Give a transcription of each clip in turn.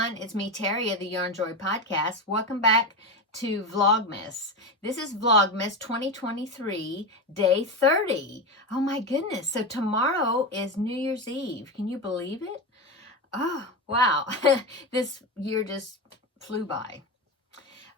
everyone. It's me, Terri of the Yarn Joy Podcast. Welcome back to Vlogmas. This is Vlogmas 2023, day 30. Oh my goodness. So tomorrow is New Year's Eve. Can you believe it? Oh, wow. This year just flew by.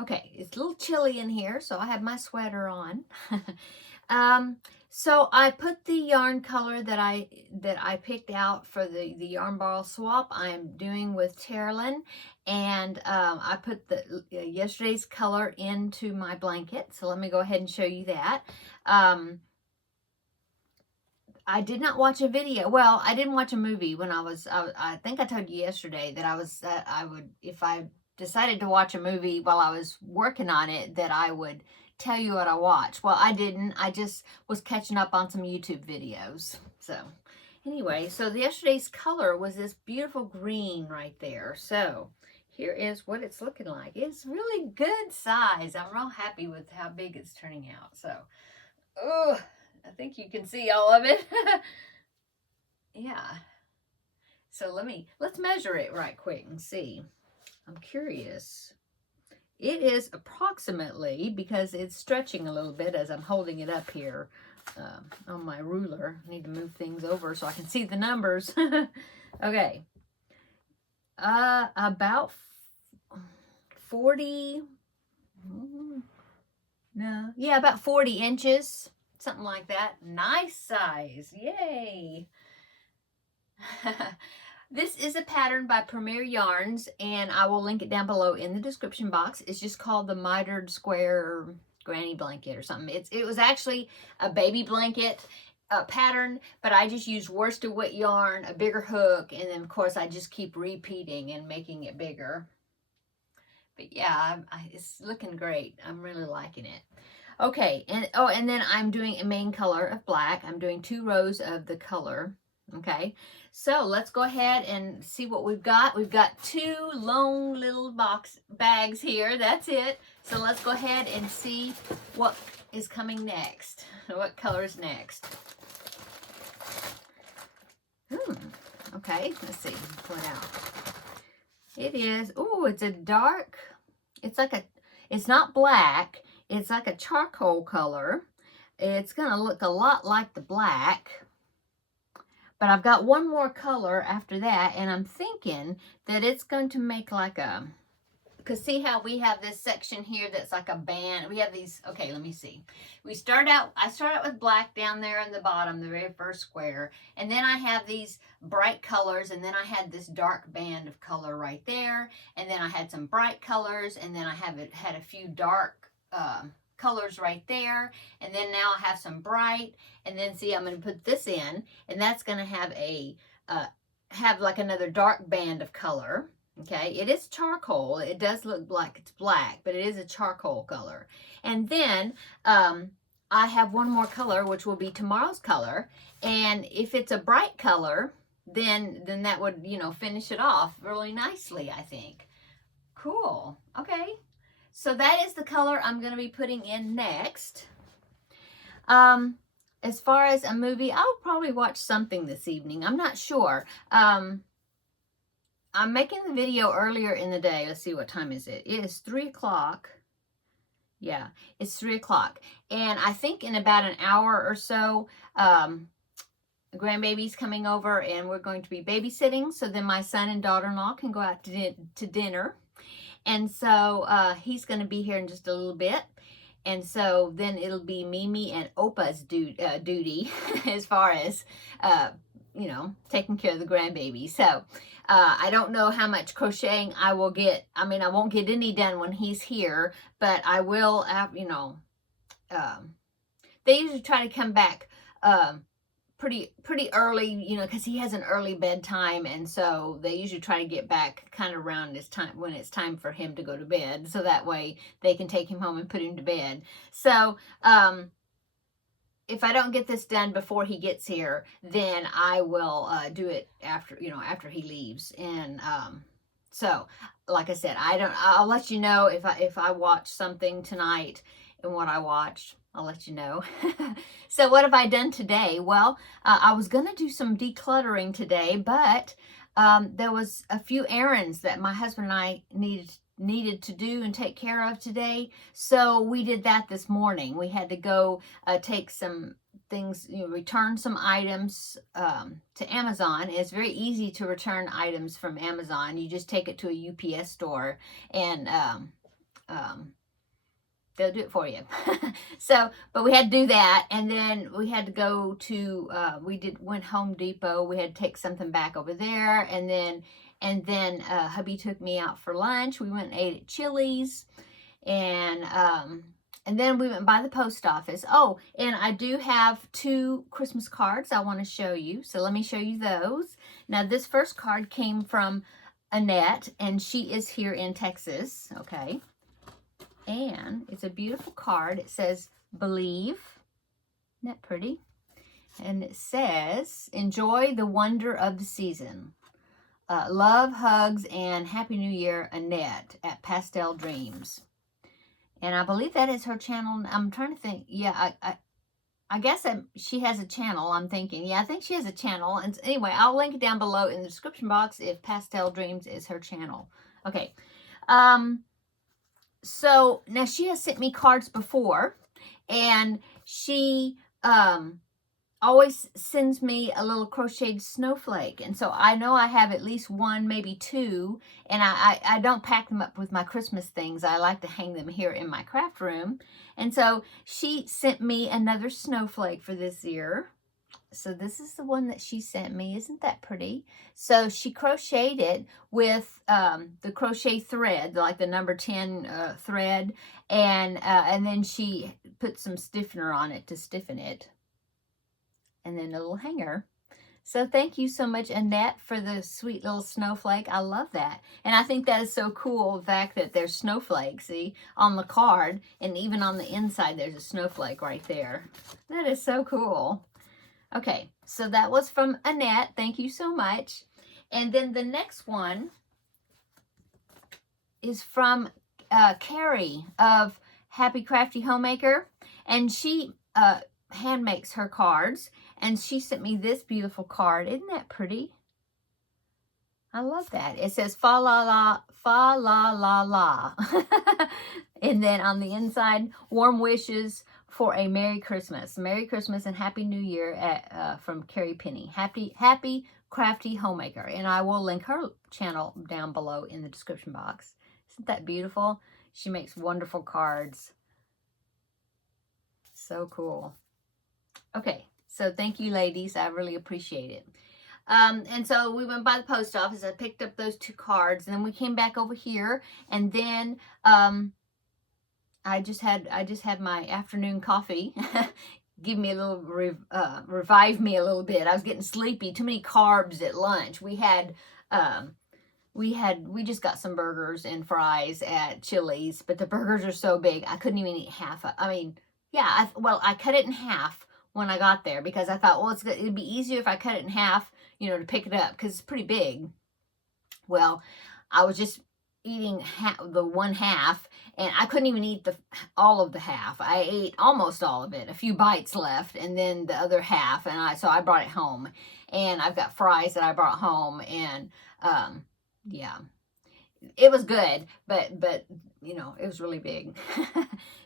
Okay, it's a little chilly in here, so I have my sweater on. So I put the yarn color that I picked out for the yarn ball swap I'm doing with Taralynn, and I put the yesterday's color into my blanket. So let me go ahead and show you that. I did not watch a video. Well, I didn't watch a movie when I think I told you yesterday that I would, if I decided to watch a movie while I was working on it, that I would tell you what I watched. Well, I didn't. I just was catching up on some YouTube videos. So anyway, so yesterday's color was this beautiful green right there. So here is what it's looking like. It's really good size. I'm real happy with how big it's turning out. So, oh, I think you can see all of it. Yeah. So let's measure it right quick and see. I'm curious. It is approximately, because it's stretching a little bit as I'm holding it up here on my ruler. I need to move things over so I can see the numbers. Okay. About 40, no, yeah, about 40 inches, something like that. Nice size. Yay. This is a pattern by Premier Yarns, and I will link it down below in the description box. It's just called the Mitered Square Granny Blanket or something. It was actually a baby blanket pattern, but I just used worsted weight yarn, a bigger hook, and then of course I just keep repeating and making it bigger. But yeah, it's looking great. I'm really liking it. Okay, and then I'm doing a main color of black. I'm doing 2 rows of the color. Okay, so let's go ahead and see what we've got. We've got 2 long little bags here. That's it. So let's go ahead and see what is coming next. What color is next? Okay, let's see. Pull it out. It is, oh, it's a dark, it's not black. It's like a charcoal color. It's going to look a lot like the black. But I've got one more color after that, and I'm thinking that it's going to make like a, because see how we have this section here that's like a band. We have these, okay, let me see. I start out with black down there in the bottom, the very first square, and then I have these bright colors, and then I had this dark band of color right there, and then I had some bright colors, and then I had a few dark colors right there, and then now I have some bright, and then see, I'm going to put this in, and that's going to have have like another dark band of color. Okay, it is charcoal. It does look like it's black, but it is a charcoal color. And then I have one more color, which will be tomorrow's color, and if it's a bright color, then that would, you know, finish it off really nicely, I think. Cool. Okay. So that is the color I'm going to be putting in next. As far as a movie, I'll probably watch something this evening. I'm not sure. I'm making the video earlier in the day. Let's see, what time is it? It is 3 o'clock. Yeah, it's 3 o'clock. And I think in about an hour or so, grandbaby's coming over and we're going to be babysitting. So then my son and daughter-in-law can go out to dinner. And so he's going to be here in just a little bit. And so then it'll be Mimi and Opa's duty as far as, you know, taking care of the grandbaby. So I don't know how much crocheting I will get. I mean, I won't get any done when he's here, but I will, you know, they usually try to come back pretty early, you know, because he has an early bedtime, and so they usually try to get back kind of around this time when it's time for him to go to bed, so that way they can take him home and put him to bed. So if I don't get this done before he gets here, then I will do it after, you know, after he leaves. And so like I said, I'll let you know if I watch something tonight and what I watched. I'll let you know. So what have I done today? Well, I was going to do some decluttering today, but there was a few errands that my husband and I needed to do and take care of today. So we did that this morning. We had to go take some things, return some items to Amazon. It's very easy to return items from Amazon. You just take it to a UPS store and they'll do it for you. So, but we had to do that, and then we had to go to went Home Depot. We had to take something back over there, and then hubby took me out for lunch. We went and ate at Chili's, and then we went by the post office. Oh, and I do have 2 Christmas cards I want to show you. So let me show you those. Now, this first card came from Annette, and she is here in Texas. Okay. And it's a beautiful card. It says, "Believe." Isn't that pretty? And it says, "Enjoy the wonder of the season. Love, hugs, and Happy New Year, Annette at Pastel Dreams." And I believe that is her channel. I'm trying to think. Yeah, I guess she has a channel, I'm thinking. Yeah, I think she has a channel. And anyway, I'll link it down below in the description box if Pastel Dreams is her channel. Okay. So now she has sent me cards before, and she always sends me a little crocheted snowflake. And so I know I have at least 1, maybe 2, and I don't pack them up with my Christmas things. I like to hang them here in my craft room. And so she sent me another snowflake for this year. So this is the one that she sent me. Isn't that pretty? So she crocheted it with the crochet thread, like the number 10 thread, and then she put some stiffener on it to stiffen it, and then a little hanger. So thank you so much, Annette, for the sweet little snowflake. I love that. And I think that is so cool, the fact that there's snowflakes, see, on the card, and even on the inside there's a snowflake right there. That is so cool. Okay, so that was from Annette. Thank you so much. And then the next one is from Carrie of Happy Crafty Homemaker. And she hand makes her cards. And she sent me this beautiful card. Isn't that pretty? I love that. It says fa la la, fa la la la. And then on the inside, warm wishes for a Merry Christmas. Merry Christmas and Happy New Year from Carrie Penny. Happy Crafty Homemaker. And I will link her channel down below in the description box. Isn't that beautiful? She makes wonderful cards. So cool. Okay, so thank you, ladies. I really appreciate it. And so we went by the post office. I picked up those 2 cards, and then we came back over here, and then I just had my afternoon coffee. Give me a little revive me a little bit. I was getting sleepy. Too many carbs at lunch. We just got some burgers and fries at Chili's, but the burgers are so big I couldn't even eat half. I mean, yeah, I cut it in half when I got there because I thought, well, it'd be easier if I cut it in half, to pick it up because it's pretty big. Well, I was just eating the 1/2, and I couldn't even eat all of the half. I ate almost all of it, a few bites left, and then the other half, and so I brought it home, and I've got fries that I brought home, and yeah, it was good, but it was really big.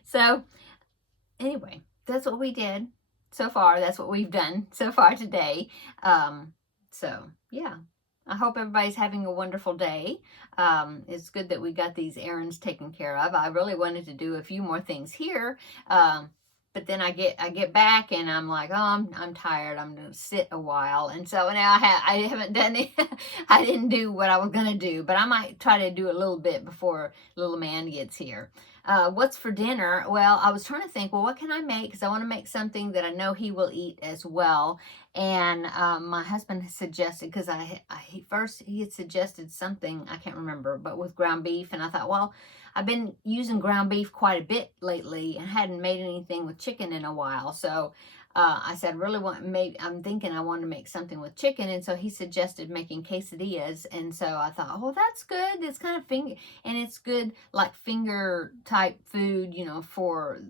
So anyway, that's what we did so far. That's what we've done so far today. So yeah, I hope everybody's having a wonderful day. It's good that we got these errands taken care of. I really wanted to do a few more things here, but then I get back and I'm like, oh, I'm tired. I'm gonna sit a while, and so now I haven't done it. I didn't do what I was gonna do, but I might try to do a little bit before little man gets here. What's for dinner? Well, I was trying to think, well, what can I make? Because I want to make something that I know he will eat as well. And my husband suggested, because first he had suggested something, I can't remember, but with ground beef. And I thought, well, I've been using ground beef quite a bit lately and hadn't made anything with chicken in a while. So I said, I'm thinking I want to make something with chicken. And so he suggested making quesadillas. And so I thought, oh, that's good. It's kind of and it's good like finger type food, for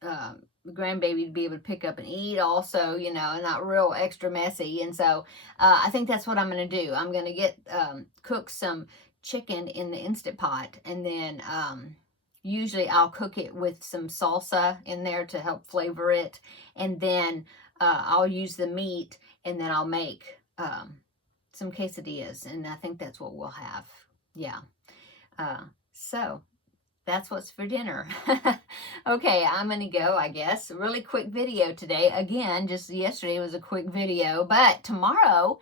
the grandbaby to be able to pick up and eat also, you know, and not real extra messy. And so I think that's what I'm going to do. I'm going to get cook some chicken in the Instant Pot, and then usually I'll cook it with some salsa in there to help flavor it, and then I'll use the meat, and then I'll make some quesadillas, and I think that's what we'll have. Yeah. So that's what's for dinner. Okay, I'm gonna go, I guess. Really quick video today. Again, just yesterday was a quick video, but tomorrow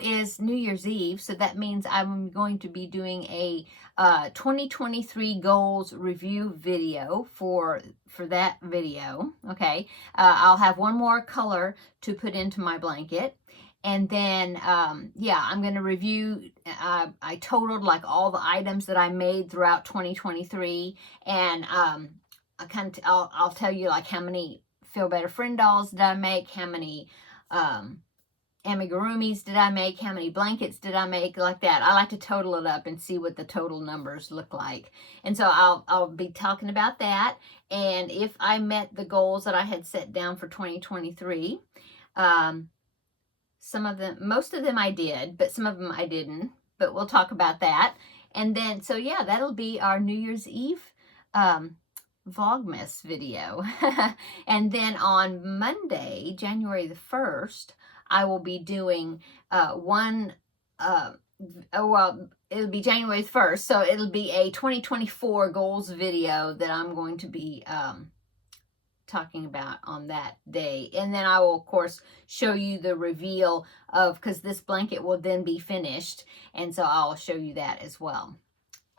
is New Year's Eve, so that means I'm going to be doing a 2023 goals review video for that video. Okay, I'll have one more color to put into my blanket. And then, yeah, I'm going to review, I totaled like all the items that I made throughout 2023. And I'll tell you like how many Feel Better Friend dolls did I make, how many amigurumis did I make, how many blankets did I make, like that. I like to total it up and see what the total numbers look like. And so I'll be talking about that. And if I met the goals that I had set down for 2023, some of them, most of them I did, but some of them I didn't, but we'll talk about that. And then, so yeah, that'll be our New Year's Eve Vlogmas video. And then on Monday, January the 1st, I will be doing well, it'll be January the 1st, so it'll be a 2024 goals video that I'm going to be talking about on that day. And then I will of course show you the reveal of, because this blanket will then be finished, and so I'll show you that as well.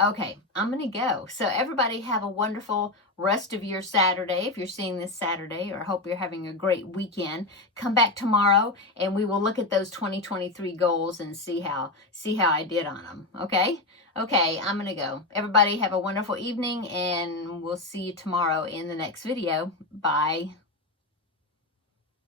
Okay, I'm gonna go. So everybody have a wonderful rest of your Saturday if you're seeing this Saturday, or hope you're having a great weekend. Come back tomorrow and we will look at those 2023 goals and see how I did on them. Okay, I'm gonna go. Everybody have a wonderful evening, and we'll see you tomorrow in the next video. Bye.